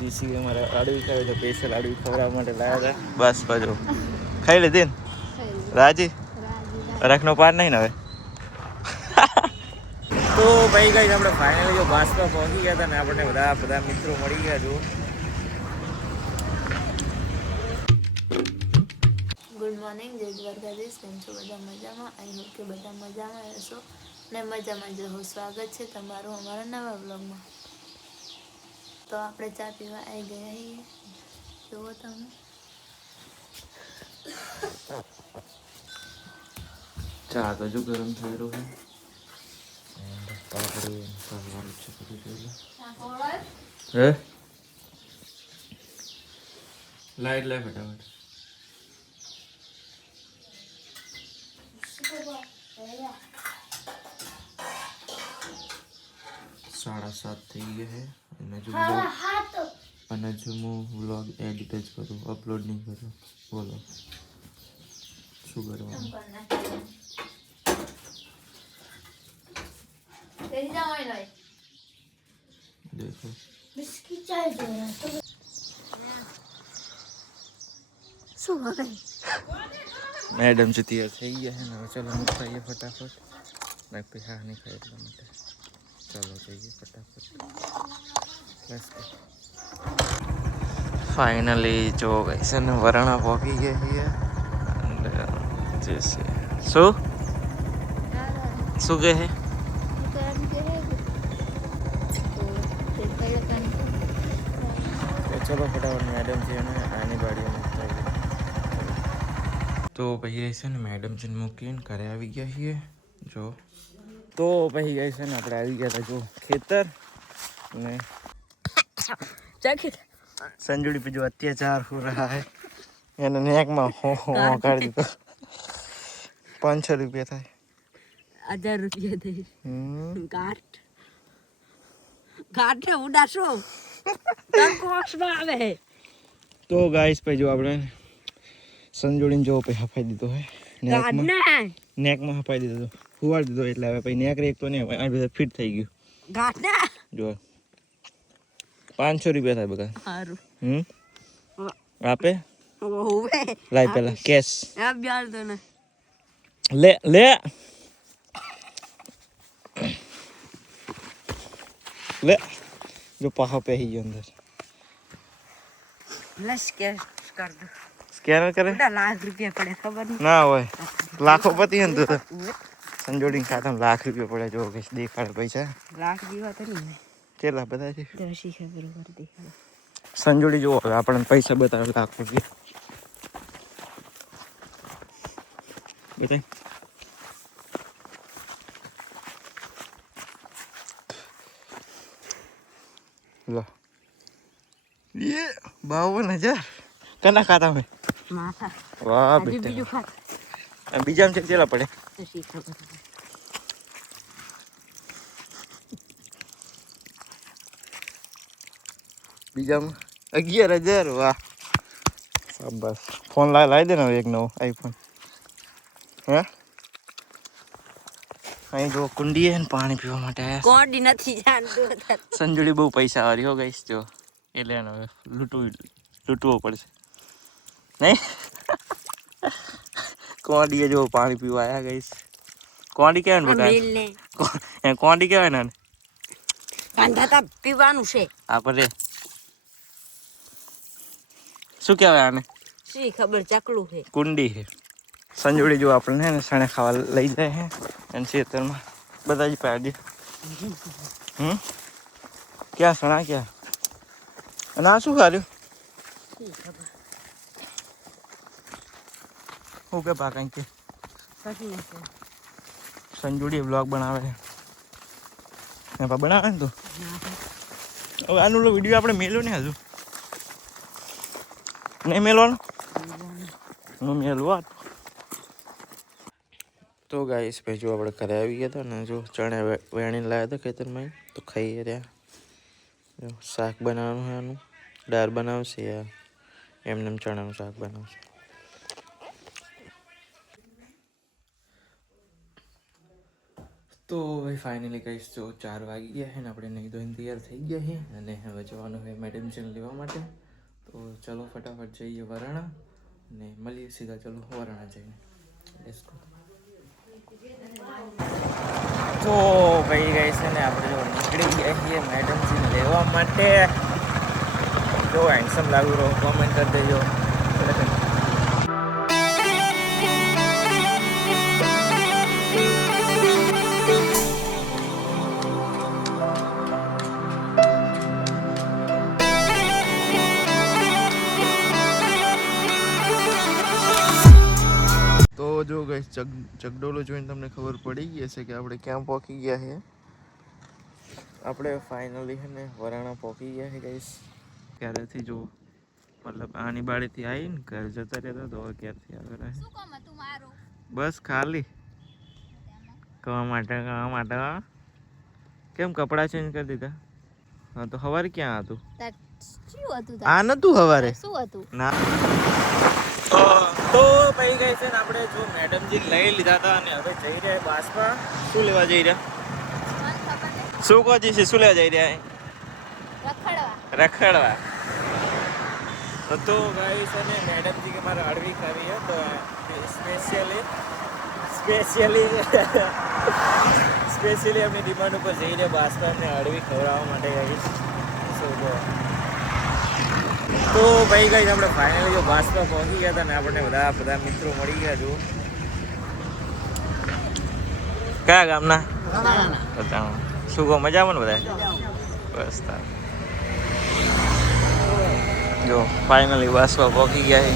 GC અમારે આડવી ખાવે તો special આડવી ખવડાવવા માટે લાવ્યા હતા. બસ બાજુ ખાઈ લીધી ને રાજી રખનો પાર નહીં ને હવે. તો ભાઈ ગઈ આપણે ફાઇનલી જો બાસમાં પહોંચી ગયા હતા ને આપણને બધા મિત્રો મળી ગયા. જો ગુડ મોર્નિંગ, જય દ્વારકાધીશ. કેમ છો બધા? મજામાં? આઈ હોપ કે બધા મજામાં હશો ને મજામાં જ રહો. સ્વાગત છે તમારું અમારા નવા વ્લોગમાં. તો આપણે ચા પીવા આવી ગયા છીએ. જુઓ તમે, ચા તો જો ગરમ થઈ રહ્યો છે. પાપડી સારું છે બધું જોઈ હે લાઈટ લે ફટાફટ. 7:30 થઈ ગયા છે અને જો હું વ્લોગ એડિટ જ કરું, અપલોડ નહીં કરું. બોલો શું કરવાનું? देखो શું હવે मैडम से तैयार થઈ ગયા है ना. चलो हम खाइए फटाफट. मैं पिहा नहीं खाए એટલા માટે चलो जाइए फटाफट. Let's go. फाइनली जो ऐसे ने वरना पहुंची गए हैं. जैसे શું ગए है चलो फटाफट मैडम जी ने आनी बाड़ी तो भाई ऐसे ने मैडम जी ने મૂકીને ઘરે આવી ગયા છીએ. જો તો ભાઈ ऐसे ને આપણે આવી ગયા હતા જો ખેતર ને संजुड़ी पे जो अत्याचार हो रहा है એને નેક માં હો કાઢી દીધો. 500 રૂપિયા થાય. 1000 રૂપિયા થઈ. ગાંઠ ઉડાશો આવે. તો ગાઈસ ભાઈ જો આપણે સંજોડીને જો પે હફાઈ દીધો હે નેક માં હફાઈ દીધો, ફુવાડી દીધો એટલે હવે પછી નેક રેક તો નહીં આ બધા ફિટ થઈ ગયું. ગાંઠ જો 500 રૂપિયા થાય બગા. સારું આપે ઓવે લાઈ પેલા કેશ આ બ્યાર દો ને લે જો પાહો પે હી અંદર લસ કે કર દો. સ્કેનર કરે લાખ રૂપિયા પડે ખબર નહીં ના હોય. લાખોપતિ હે તો સંજોડી ખાતામાં લાખ રૂપિયા પડે. જો કે દેખાડે પૈસા લાખ જેવા તો નહીં કેટલા બધા છે. દસી ખબર પર દેખાડે. સંજોડી જો આપણને પૈસા બતાવે લાખ રૂપિયા બતાય. લો ये 52,000 કના ખાતા મેં માથા વાહ બીજું બેટા. ખાતા બીજામાં કેટલા પડે? દસી ખબર બીજામાં 11,000. વાહ શાબાશ. ફોન લાવી દે ને એક નવો આઈફોન. હે અહીં જો કુંડી હે ને પાણી પીવા માટે આયા. કોડી નથી જાણતો. સંજોડી બહુ પૈસા વાળી હો ગઈશ. જો એટલે હવે લૂંટવો પડશે નહીં. કોંડીએ જો પાણી પીવા આયા ગઈશ. કોંડી કહેવાય ને બેટા, કોંડી કહેવાય ને કાંધાતા પીવાનું છે. આપણે શું કહેવાય આને? શી ખબર, ચકલું છે. કુંડી છે. સંજોડી જો આપણે હે ને સણે ખાવા લઈ જાય હે અને ખેતરમાં બધા જ પાડી. ક્યાં સણા ક્યાં અને આ શું ખાર્યું? હું કે પા કઈ કે સંજોડી બ્લોગ બનાવે છે બનાવે ને તો હવે આનું વિડીયો આપણે મેલ્યો ને હજુ નહીં મેલવાનું. હું મેલવા તો ગાઈસ ભાઈ જો આપણે ઘરે આવી ગયા હતા ને જો ચણે વેણીને લાવ્યા હતા ખેતરમાં તો ખાઈએ રહ્યા. જો શાક બનાવવાનું છે આનું, દાળ બનાવશે એમને ચણાનું શાક બનાવશે. તો ભાઈ ફાઇનલી કહીશ તો 4 વાગી ગયા છે ને આપણે નહીં ધોઈને તૈયાર થઈ ગયા છે અને હવે જવાનું છે મેડમિશન લેવા માટે. તો ચલો ફટાફટ જઈએ વરાણા અને મળીએ સીધા. ચલો વરાણા જઈને લેટ્સ ગો. તો ભાઈ ગઈ છે ને આપણે જો નીકળી ગયા છીએ મેડમજીને લેવા માટે. જો હેન્ડસમ લાગુ રહો, કોમેન્ટ કરી દેજો. તો જો ગઈ ચગડોલો જોઈને તમને ખબર પડી ગઈ હશે કે આપણે ક્યાં પહોંચી ગયા છે. આપણે ફાઇનલી છે ને વરાણા પહોંચી ગયા છે ગઈશ. ક્યારેથી જો મતલબ આની બાળીથી આવીને ઘર જતા રહેતા તો ક્યારથી આગળ બસ ખાલી કવા માટે કેમ કપડાં ચેન્જ કરી દીધા? હા તો સવારે ક્યાં હતું? આ નતું સવારે ના. તો ભાઈ ગઈ છે ને આપણે જો મેડમજી લઈ લીધા હતા અને હવે જઈ રહ્યા બાસમાં. શું લેવા જઈ રહ્યા? શું કહો છે? શું લેવા જઈ રહ્યા? રખડવા. તો ભાઈ છે ને મેડમજી કે મારે અળવી ખાવી છે તો સ્પેશિયલી આપણી ડિમાન્ડ ઉપર જઈ રહ્યા બાસમાં ને અળવી ખવડાવવા માટે ગઈશ. તો ભાઈ ગઈ આપણે ફાઇનલી જો બાસમાં પહોંચી ગયા હતા ને આપણને બધા મિત્રો મળી ગયા. જો કયા ગામના? શું કહો, મજામાં ને બધા? બસ જો ફાઇનલી બાસમાં પહોંચી ગયા છે.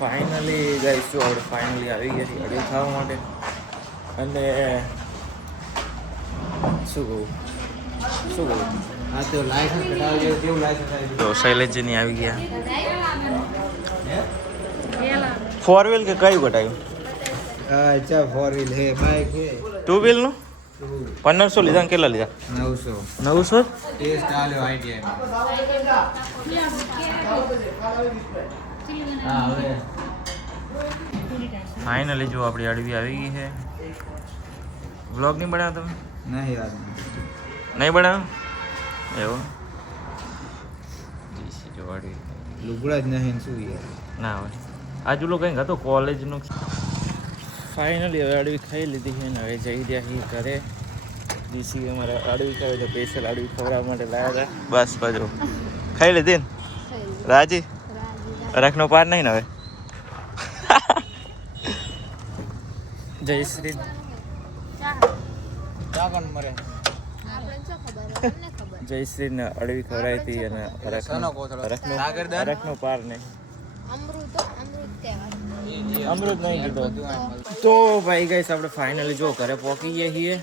ફાઇનલી ગઈશ જો આપણે ફાઇનલી આવી ગયા છીએ અડવી ખાવા માટે. અને શું કહું તો શૈલેષજીની આવી ગયા. 4 વ્હીલ કે કયું કટાયું? अच्छा 4 व्हील है, बाइक है 2 व्हील નું 1500 લીધા ને કેટલા લીધા? 900. टेस्ट आलो आईडिया हां હવે ફાઇનલી જો આપણી અડવી આવી ગઈ છે. વ્લોગ નહીં બનાવ્યો તમે? नहीं यार નહીં બનાવ્યો એવું? જો અડવી લુગડા જ નહીં શું યાર ના હોય. આજુલો કંઈક હતો કોલેજનું. ફાઇનલી હવે અડવી ખાઈ લીધી છે ને હવે જઈ રહ્યા છીએ ઘરે. જીસી અમારે અડવી ખાવી તો સ્પેશિયલ અડવી ખવડાવવા માટે લાવ્યા હતા. બસ બાજુ ખાઈ લીધી ને? રાજી? રખનો પાર નહીં ને હવે? જય શ્રી જયશ્રી ને અડવી ખવડાવી હતી અને રખનો પાર નહીં. અમૃત નહીં કીધો. તો ભાઈ ગઈસ આપણે ફાઇનલી જો ઘરે પહોંચી ગયા છીએ.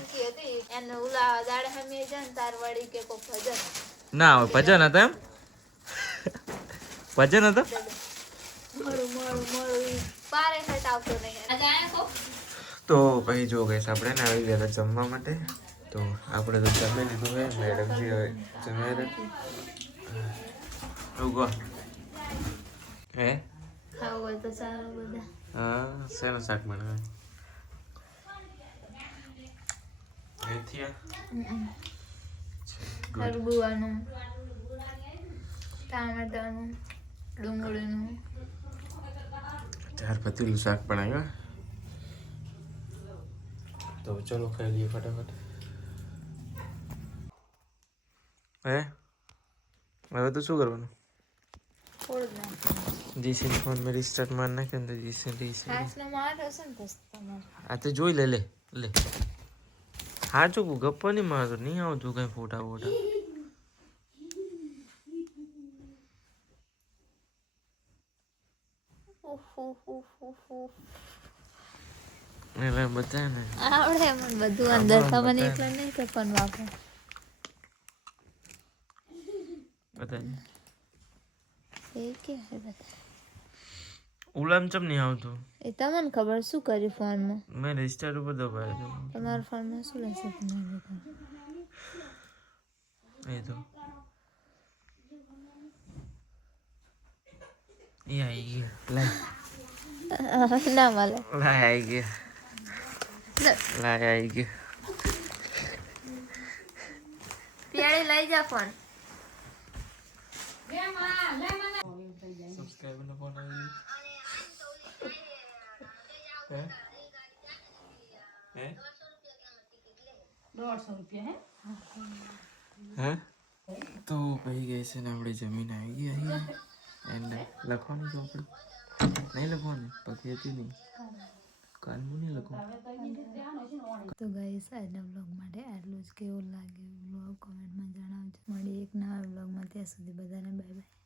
ના હોય ભજન હતા એમ? ભજન હતા? તો ભાઈ જો ગઈસ આપણે ને આવી ગયા હતા જમવા માટે. તો આપણે તો જમી લીધું છે. મેડમજી હવે જમ્યા હતા. હે હા શેનું શાક બનાવે? ખરબુવાનું, ટામેટાનું, ડુંગળીનું 4 પતીલું શાક બનાવ્યું. તો ચલો ખાઈ લઈએ ફટાફટ. હે હવે તો શું કરવાનું? જીસી ફોન મેં રિસ્ટાર્ટ માર નાખ્યો ને જીસી આ તો જોઈ લે હા ચોખ્ખું ગપ્પો નહીં મારતો. નહીં આવતું કઈ ફોટા એટલે બધા ને આવડે મને બધું અંદર ખબર નહીં એટલે નહીં કે ફોન વાપરો બધા એ કે હે બધા ઉલામ ચમ નહીં આવતું એ તમને ખબર શું કર્યું ફોનમાં? મેં રજિસ્ટર ઉપર દબાવ્યો તમારા ફોનમાં શું લેશે તમારે? એ તો એ આવી ગયું. ના મળે. આવી ગયા. લાય આવી ગયું. પ્યાળી લઈ જા ફોન. સબસ્ક્રાઇબરનો ફોન આવી ગયો. હે તો પછી ગઈ છે ને આપણી જમીન આવી ગઈ અહીંયા એન્ડ લખવાનું છે આપણે નહીં લખવાનું પછી હતી નહીં કાલનું નહીં લખવાનું. તો ગાઈસ આજના બ્લોગ માટે આટલું જ. કેવું લાગે બ્લોગ કોમેન્ટમાં જણાવજો. મળી એક નવા બ્લોગમાં, ત્યાં સુધી બધાને બાય બાય.